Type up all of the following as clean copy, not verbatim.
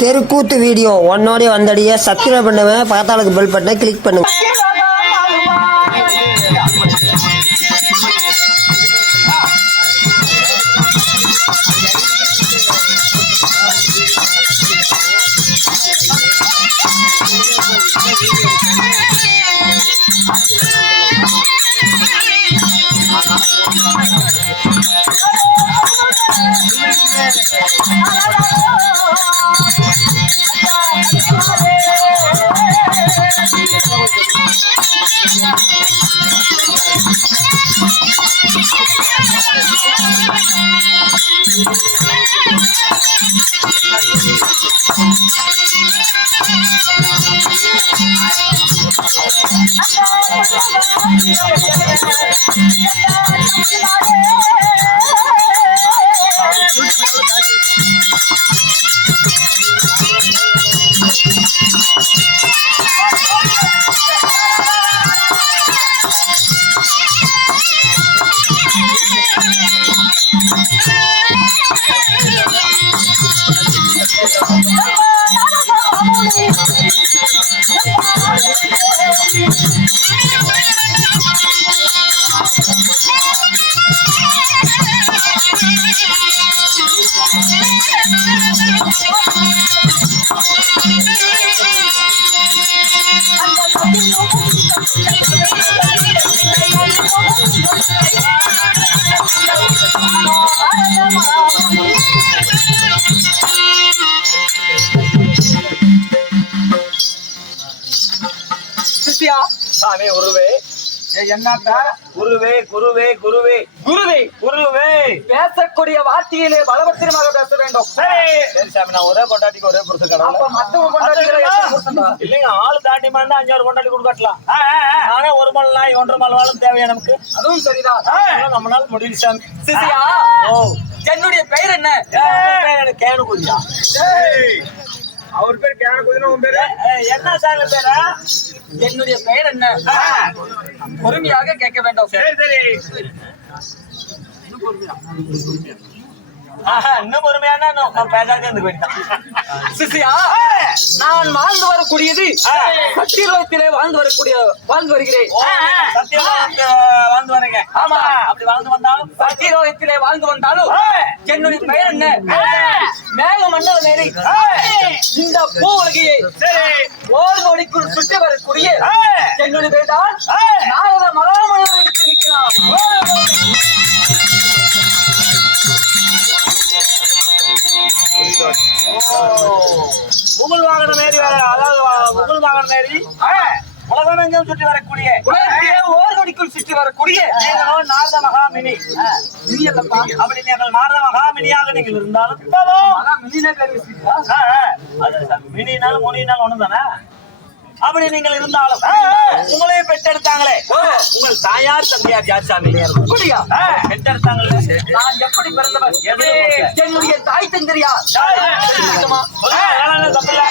தெருக்கூத்து video ஒன்னோடய வந்தடிய subscribe பண்ணுவேன், பக்கத்தாளுக்கு bell பட்டனை கிளிக் பண்ணுங்க. சாமி உருவே என்னத்த குருவே குருவே குருவே குருவே குருவே பேசக்கூடிய வார்த்தையிலே பலவத்திரமாக பேச வேண்டும். சரி சாமி, நான் ஒரே கொண்டாட்டிக்கு ஒரே புருஷன் கடவுள் மத்தவங்க கொண்டாட்டி இல்லைங்க, ஆளு தாண்டி மாண்டா 5-6 கொண்டாட்டி கொடுக்கட்டலாம். ஆனா ஒரு மணி நாள் 1.5 மணி வாழும் தேவையா நமக்கு? அதுவும் சரிதான், நம்மளால முடியும் சாமி. சிசியா, என்னுடைய பெயர் என்ன? கேனு குதியா. அவர் பேர் கேன குதினா, உன் பேரு என்ன சாமி பேரா? என்னுடைய பெயர் என்ன? பொறுமையாக கேட்க வேண்டும். சரி சரி, இன்னும் பொறுமையான சிசியா, நான் வாழ்ந்து வரக்கூடியது சத்தியலோகத்திலே வாழ்ந்து வருகிறேன். வாழ்ந்து வரீங்க? ஆமா. அப்படி வாழ்ந்து வந்தாலும் சத்தியலோகத்திலே வாழ்ந்து வந்தாலும் என்னுடைய பெயர் என்ன? மேக மண்டல நேரி இந்த பூ உலகையை ஓர் நொடிக்குள் சுற்றி வரக்கூடிய என்னுடைய பெயர் தான் நாரத மகாமனிதர் எடுத்திருக்கிறார். முகுல் வாகனம் ஏறி வர, அதாவது முகுல் வாகனம் ஏறி உலகமெங்கும் சுற்றி வரக்கூடிய ஓர்கொடிக்குள் சுற்றி வரக்கூடிய நாரத மகாமினி. அப்படி நீங்கள் நாரத மகாமினியாக நீங்கள் இருந்தாலும் மினினாலும் முனினாலும் ஒண்ணுதானே. அப்படி நீங்கள் இருந்தாலும் உங்களே பெற்றெடுத்தாங்களே, உங்கள் தாயார் தந்தையார் யார் சாமி? பெற்றெடுத்தாங்களே. நான் எப்படி பிறந்தவர்? என்னுடைய தாய் தந்தையா? தப்பில்ல.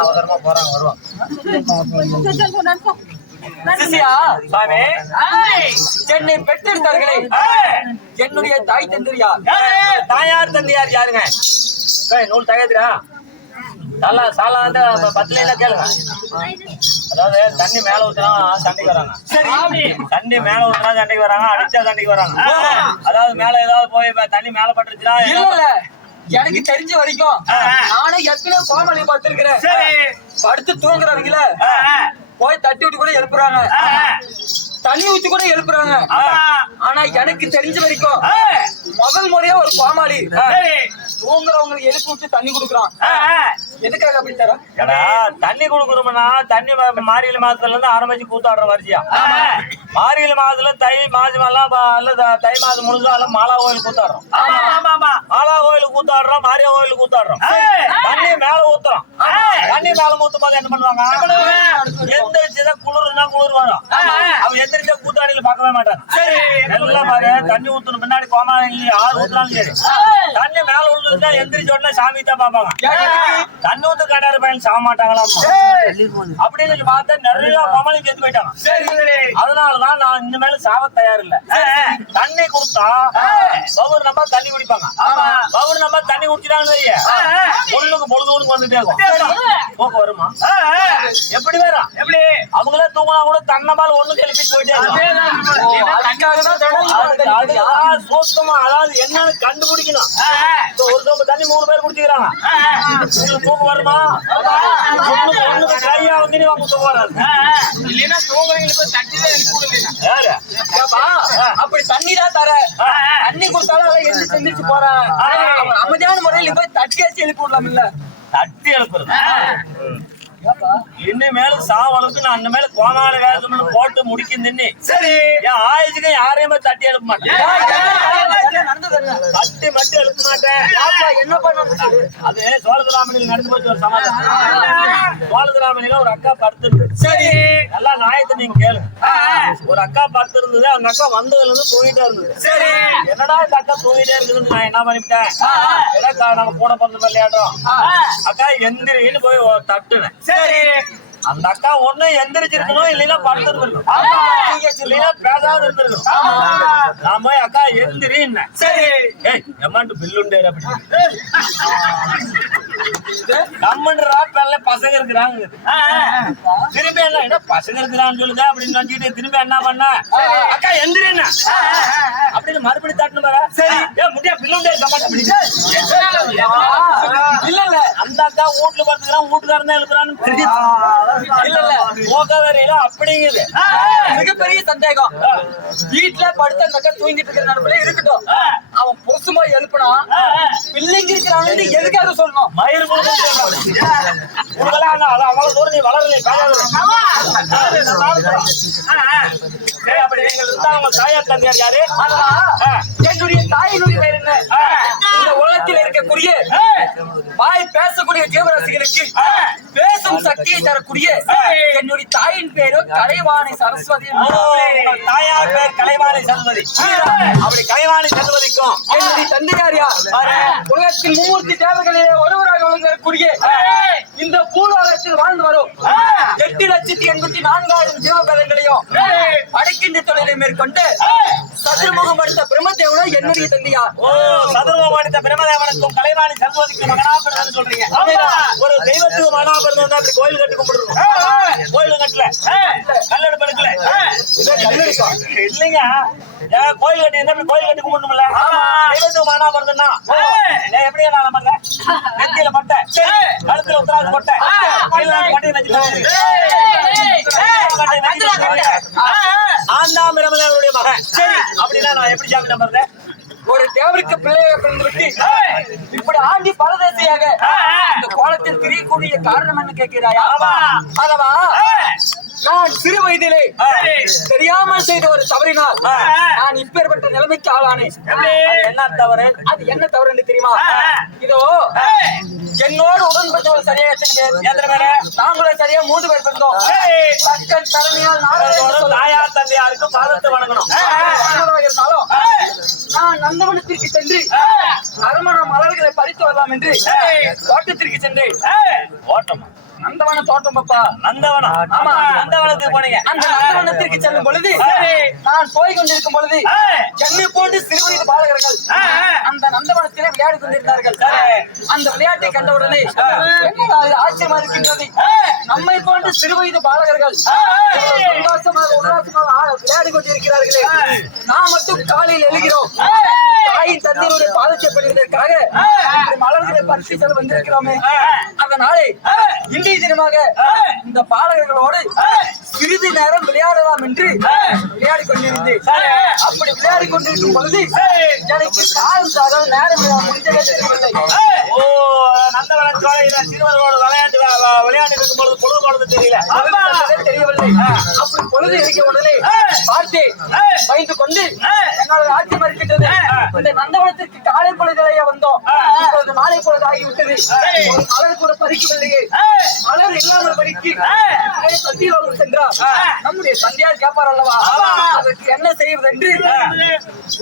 அவசரமா போறாங்க வருவாங்க. என்னை பெற்றெடுத்தார்களே என்னுடைய தாய் தந்திரியா தாயார் தந்தையார் யாருங்க? நூல் தயாரிக்கிறா சாலா சாலா வந்து 10 லைனா கேளுங்க. அதாவது தண்ணி மேல ஊத்துனா சண்டைக்கு வராங்க. தண்ணி மேல ஊத்துனா சண்டைக்கு வராங்க, அடிச்சா சண்டைக்கு வராங்க. அதாவது மேல ஏதாவது போய் தண்ணி மேல பட்டுருச்சுன்னா எனக்கு தெரிஞ்ச வரைக்கும் நானும் எத்தனை கோமலி பார்த்திருக்கிறேன். படுத்து தூங்குறவங்கள போய் தட்டி விட்டு கூட எழுப்புறாங்க, தண்ணி ஊத்தி கூட எழுப்புறாங்க. ஆனா எனக்கு தெரிஞ்ச வரைக்கும் முதல் முறையா ஒரு கோமாளி தூங்குறவங்களுக்கு எழுப்பி விட்டு தண்ணி குடுக்குறான். எதுக்காக அப்படி தர? தண்ணி குடுக்குறோம்னா தண்ணி மாரியல் மாதத்துல இருந்து ஆரம்பிச்சு கூத்தாடுற வரிசையா. மாரியல் மாதத்துல தை மாதம் எல்லாம் தை மாதம் முழுதும் எல்லாம் மாலா கோயில் கூத்தாடுறோம். மாலா கோயில் கூத்தாடுறோம், மாரியா கோயில் கூத்தாடுறோம். தண்ணி மேல ஊத்துறோம். தண்ணி மேல ஊத்தும் போது என்ன பண்ணுவாங்க? எந்திரிச்சுதான் குளிர்னா குளிர் வரும். அவன் எந்திரிச்சா கூத்தாடியில பார்க்கவே மாட்டான். எல்லாம் பாரு தண்ணி ஊத்தணும் முன்னாடி கோமாளி இல்லையா ஆறு ஊத்துனாலும் சரி தண்ணி மேல விழுந்துட்டா எந்திரிச்ச உடனே சாமி தான் பார்ப்பாங்க. தண்ணி ஊத்து கடாரு பையன் சாக மாட்டாங்களா அப்படின்னு பார்த்தா நிறைய கோமாளி செத்து போயிட்டாங்க. அதனாலதான் நான் இனிமேல சாவ தயார் இல்ல. தண்ணி கொடுத்தா பவுர் நம்ம தண்ணி குடிப்பாங்க. பவுர் நம்ம தண்ணி குடிச்சிட்டாங்க பொண்ணுக்கு பொழுதுன்னு வந்துட்டே இருக்கும். போக்கு வருமா? எப்படி வேறா? எப்படி அவங்களே தூங்கினா கூட தன்னமால் ஒண்ணு எழுப்பிட்டு போயிட்டே சூத்தமா அதாவது என்னன்னு கண்டுபிடிக்கணும். ஒரு சோப்பு தண்ணி 3 பேர் குடிச்சுக்கிறாங்க. தூக்கு வருமா? ஒண்ணுக்கு கையா வந்து நீ வாங்க தூக்க வராது. இல்லைன்னா தூங்குறவங்களுக்கு அப்படி தண்ணி தான் தர தண்ணி கொடுத்தாலும் எந்திரிச்சு எந்திரிச்சு போறேன். அமைதியான முறையில் போய் தட்டியாச்சு எழுப்பி விடலாம். இல்ல தட்டி எழுப்புறது இனிமேல சாவளவுக்கு நான் அந்த மேல கோமாளி வேதம் போட்டு முடிக்கும் தின்னி சரி என் ஆயுதுக்கு யாரையுமே தட்டி எழுப்ப மாட்டேன். தட்டி மட்டும் எழுப்ப மாட்டேன். என்ன பண்ண அது சோழகிராமணியில் நடந்து போச்சு ஒரு சமாதானம். சோழகிராமணியில ஒரு அக்கா படுத்து சரி நல்லா நாயத்தை நீங்க கேளுங்க. ஒரு அக்கா படுத்து இருந்தது. அந்த அக்கா வந்ததுல இருந்து தூங்கிட்டே இருந்தது. சரி என்னடா இந்த அக்கா தூங்கிட்டே இருக்குதுன்னு நான் என்ன பண்ணிவிட்டேன்? ஏன்னா நம்ம கூட பிறந்த விளையாடுறோம். அக்கா எந்திரின்னு போய் தட்டுனேன். சரி அந்த அக்கா ஒண்ணு எந்திரிச்சிருக்கணும் இல்லைன்னா படுத்து இருந்திருக்கும் இல்லைன்னா பேசாத இருந்திருக்கும். நான் போய் அக்கா எந்திரின்னு சரி ஏய் எம்மாண்டு பில்லுண்டே அப்படி கம்மன்றா பேர்ல பசங்க இருக்கிறாங்க. திரும்பி என்ன பசங்க இருக்கிறான்னு சொல்லுங்க அப்படின்னு நினைச்சிட்டு திரும்பி என்ன பண்ண அக்கா எந்திரின்னு அப்படின்னு மறுபடி தட்டுன்னு பாரு. சரி ஏன் முடியா பில்லுண்டே இல்ல இல்ல அந்த அக்கா வீட்டுல படுத்துக்கிறான் வீட்டுக்காரன் எழுப்புறான்னு இல்ல இல்ல போகவரையில அப்படிங்குது. மிகப்பெரிய சந்தேகம். வீட்டுல படுத்த அந்த அக்கா தூங்கிட்டு இருக்கிற நடுப்புல இருக்கட்டும். அவன் பொசுமா எழுப்பினா பிள்ளைங்க இருக்கிறாங்க எதுக்காக சொல்லணும்? மயிறு அவ்வளவு தூரம் நீ வளரல அப்படி நீங்கள் இருந்தா அவங்க தாயார் தந்தையார் யாரு? என்னுடைய தாயினுடைய பேர் என்ன? இந்த உலகத்தில் இருக்கக்கூடிய வாய் பேசக்கூடிய ஜீவராசிகளுக்கு பேசும் சக்தியை தரக்கூடிய என்னுடைய தாயின் பேரு கலைவாணி சரஸ்வதி. தாயார் பேர் கலைவாணி சரஸ்வதி. அப்படி கலைவாணி சரஸ்வதிக்கும் என்னுடைய தந்தையார் யார்? உலகத்தில் 3 தேவர்களே ஒருவராக விளங்கக்கூடிய இந்த பூலோகத்தில் வாழ்ந்து வரும் 8,84,000 ஜீவபலங்களையும் அடைக்கின்ற தொழிலை மேற்கொண்டு சதுர்முகம் அடித்த பிரம்மதேவனோ என்னுடைய தந்தையா. சதுர்முகம் அடித்த பிரம்மதேவனுக்கும் கலைவாணி சரஸ்வதிக்கு மகனா பிறந்தன்னு சொல்றீங்க. ஒரு தெய்வத்துக்கு மகனா பிறந்தா அப்படி கோயில் கட்டி கும்பிடுறோம். கோயில் கட்டல கல்லெடுப்பு எடுக்கல இல்லைங்க. கோயில் கட்டி இருந்தா கோயில் கட்டி கும்பிடணும்ல. தெய்வத்துக்கு மகனா பிறந்தா எப்படி நான் பண்றேன்? நெத்தியில மட்டை கழுத்துல உத்தராது மட்டை ஆண்டாம் பிரம்மதேவனுடைய மகன் அப்படின்னா நான் எப்படி சாமி நம்புறேன்? ஒரு தேவருக்கு பிள்ளையை பிறந்து விட்டு இப்படி ஆண்டி பரதேசியாக இந்த கோலத்தில் திரிய கேட்கக்கூடிய காரணம் என்ன கேட்கிறாயா? அதவா நான் சிறு வயதிலே தெரியாமல் செய்த ஒரு தவறினால் நான் இப்பேற்பட்ட நிலைமைக்கு ஆளானேன். என்ன தவறு? அது என்ன தவறு என்று தெரியுமா? இதோ என்னோடு உடன்பட்டவர்கள் சரியா எத்தனை பேர்? நாங்களும் சரியா 3 பேர் இருந்தோம். தக்கன் தரணியால் தாயார் தந்தையாருக்கு பாதத்தை வணங்கணும். இருந்தாலும் நான் நந்தவனத்திற்கு சென்று நறுமண மலர்களை பறித்து வரலாம் என்று தோட்டத்திற்கு சென்றேன். ஓட்டம் நந்தவன தோட்டம் பப்பா. நந்தவனம். ஆமா, நந்தவனத்துக்கு போனீங்க. அந்த நந்தவனத்திற்கு செல்லும் பொழுது நான் போய் கொண்டிருக்கும் பொழுது என்னை போன்று சிறுவயது பாலகர்கள் அந்த நந்தவனத்திலே விளையாடி கொண்டிருந்தார்கள். அந்த விளையாட்டை கண்டவுடனே ஆச்சரியமா இருக்கின்றது. நம்மை போன்று சிறுவயது பாலகர்கள் உல்லாசமாக விளையாடி கொண்டிருக்கிறார்களே, நான் மட்டும் காலையில் எழுகிறோம். தாயின் தந்தையுடைய பாதத்தை பெறுவதற்காக மலர்களை பறித்து செல்ல வந்திருக்கிறோமே. அதனாலே இன்றைய தினமாக இந்த பாலகர்களோடு சிறிது நேரம் விளையாடலாம் என்று விளையாடி கொண்டிருந்தேன். அப்படி விளையாடி கொண்டிருக்கும் பொழுது எனக்கு காலம் நேரம் முடிந்ததே தெரியவில்லை. நந்தவன சோலையில சிறுவர்களோடு விளையாண்டு இருக்கும் பொழுது பொழுது போனது தெரியவில்லை. அப்படி பொழுது இருக்க உடனே பார்த்தேன், பயந்து கொண்டு எங்களோட ஆட்சி மறுக்கின்றது. இந்த நந்தவனத்திற்கு காலை பொழுதிலேயே வந்தோம். இப்பொழுது மாலை பொழுது ஆகிவிட்டது. மலர் கூட பறிக்கவில்லையே. மலர் இல்லாமல் பறிக்கு சத்தியலோகம் சென்றார். நம்முடைய தந்தையார் கேட்பார் அல்லவா, அதற்கு என்ன செய்வது என்று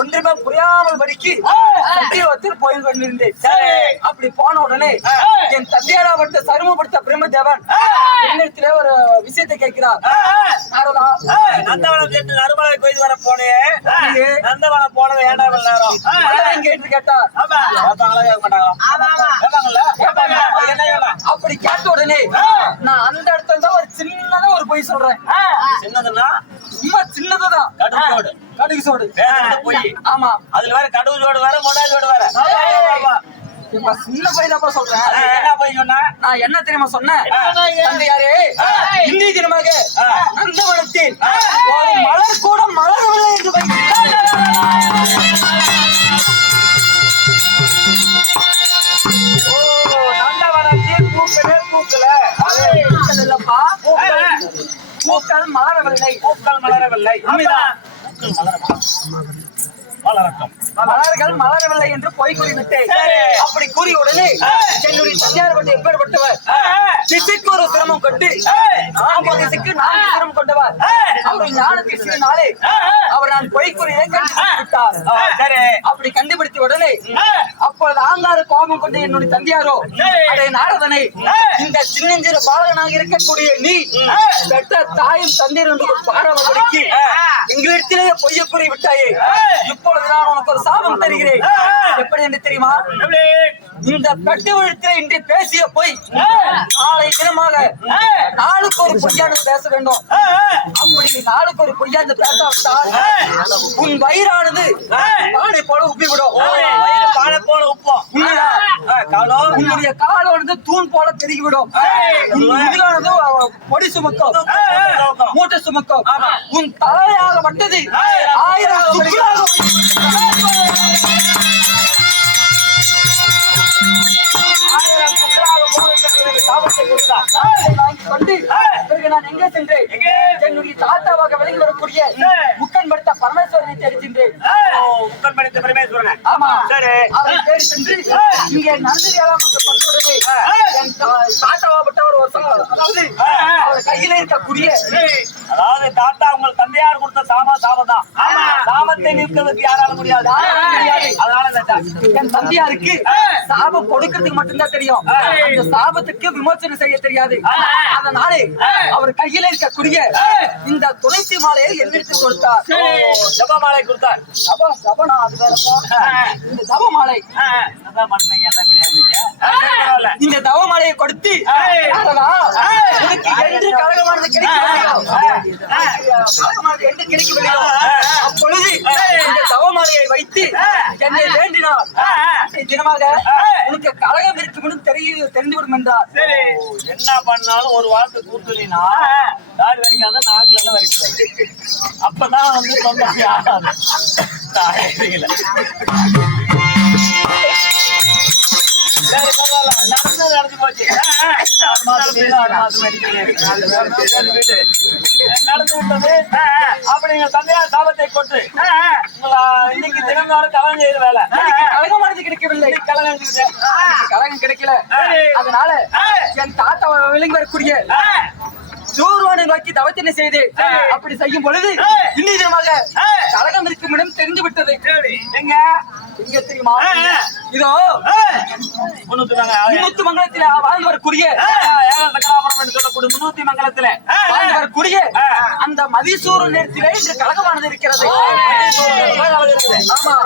ஒன்றுமே புரியாமல் பறிக்கு சத்தியலோகத்தில் போய் கொண்டிருந்தேன். அப்படி போன உடனே என் தந்தையாராவட்ட சருமப்படுத்த பிரம்மதேவன் என்னிடத்திலே ஒரு விஷயத்தை கேட்கிறார். நந்தவனம் சென்று நறுமலை கோயில் வர போனேன். நந்தவனம் போனது ஏண்டாம் நேரம் கேட்டு கேட்டார். அப்படி கேட்ட உடனே நான் அந்த இடத்துல தான் ஒரு சின்னதா ஒரு பொய் சொல்றேன். சின்னதுன்னா சும்மா சின்னதுதான். கடுகு சோடு பொய். ஆமா, அதுல வேற கடுகு சோடு வேற மொடாய் சோடு வேற. சின்ன பொய் தான் சொல்றேன். என்ன பொய் சொன்ன? நான் என்ன தெரியுமா சொன்னேன்? தந்தையாரே, இன்றைய தினமாக நந்தவனத்தில் ஒரு மலர் கூட மலரவில்லை என்று பூக்கள் மலரவில்லை. பூக்கள் மலரவில்லை. மலர்கள் மலரவில்லை என்று பொய் கூறிவிட்டேன். அப்படி கூறிய உடனே என்னுடைய தந்தையார் பற்றி எப்பேற்பட்டவர்? திசைக்கு ஒரு சிரமம் கொண்டு திசைக்கு 4 சிரமம் கொண்டவர். அவர் ஞானத்தில் சிறு நாளே அவர் நான் பொய் கூறியதை கண்டுபிடித்தார். அப்படி கண்டுபிடித்த உடனே அப்பொழுது ஆங்கார கோபம் கொண்டு என்னுடைய தந்தையாரோ அதை நாரதனை, இந்த சின்னஞ்சிறு பாலகனாக இருக்கக்கூடிய நீ பெற்ற தாயும் தந்தையர் பாடவர்களுக்கு எங்களிடத்திலே பொய்ய கூறி விட்டாயே, இப்பொழுது நான் உனக்கு ஒரு சாபம் தருகிறேன். எப்படி என்று தெரியுமா? இந்த பெட்டவழத்தில் இன்று பேசிய பொய் நாளை தினமாக நாளுக்கு ஒரு பொய்யானது பேச வேண்டும். அப்படி நாளுக்கு ஒரு பொய்யானது பேசாவிட்டால் உன் வயிறானது பானை போல உப்பிவிடும். உன்னுடைய காலானது தூண் போல பெருகிவிடும். இதிலானது பொடி சுமக்கும், மூட்டை சுமக்கும். உன் தலையாக வட்டது 1000 நான் எங்க சென்றேன்? என்னுடைய தாத்தாவாக விலகி வரக்கூடிய முக்கன் படுத்த பரமேஸ்வரனை தேடி சென்றேன். முக்கன் படுத்த பரமேஸ்வரன். ஆமா, சரி. அவரை தேடி சென்று இங்கே நந்தியாலாம் கொண்டுடனே என் தாத்தாவாகப்பட்டவர் அதாவது அவர் கையில இருக்கக்கூடிய, அதாவது தாத்தா உங்கள் தந்தையார் கொடுத்த சாபம். சாபத்தை நீக்கிறதுக்கு யாரால முடியாது. அதனால என் தந்தையாருக்கு சாபம் கொடுக்கிறதுக்கு மட்டும்தான் தெரியும். அந்த சாபத்துக்கு விமோசனம் செய்ய தெரியாது. அதனாலே அவர் கையில இருக்கக்கூடிய இந்த துளசி மாலையை என்னிடத்து கொடுத்தார். ஜப மாலை கொடுத்தார். ஜபனா அது வேறப்பா. இந்த ஜப மாலை இந்த தவ மாலையை கொடுத்து உனக்கு என்று கழகமானது கிடைக்கவில்லையோ அப்பொழுது இந்த தவ மாலையை வைத்து என்னை வேண்டினார். தினமாக உனக்கு கழகம் இருக்கும் தெரிந்துவிடும் என்றார். என்ன பண்ணாலும் ஒரு வார்த்தை கூத்துனா தாடி வரைக்காத நாக்குல எல்லாம் வரைக்கும் அப்பதான் வந்து தொண்டை ஆகாது. சரி, பரவாயில்ல. நடந்தது நடந்து போச்சு. 6 மாசம் வீடு, 6 மாசம் மெடிக்கல். நடந்து விட்டது. அப்படி எங்க தந்தையார் சாபத்தை கொண்டு இன்னைக்கு தினந்தோட கலகம் செய்த வேலை. கலகமானது கிடைக்கவில்லை. கலகம் கிடைக்கல. அதனால என் தாத்தா விளங்கி வரக்கூடிய சூரியனை நோக்கி தவத்தினை செய்து அப்படி செய்யும் பொழுது இன்னிதமாக கலகம் இருக்கும் இடம் தெரிந்து விட்டது. எங்க இங்க தெரியுமா? இதோ முன்னூத்தி மங்கலத்தில வாழ்ந்து வரக்கூடிய சகலாபுரம் என்று சொல்லக்கூடிய முன்னூத்தி மங்கலத்தில வாழ்ந்து வரக்கூடிய அந்த மதிசூரன் நேரத்திலே இன்று கலகமானது இருக்கிறது. ஆமா,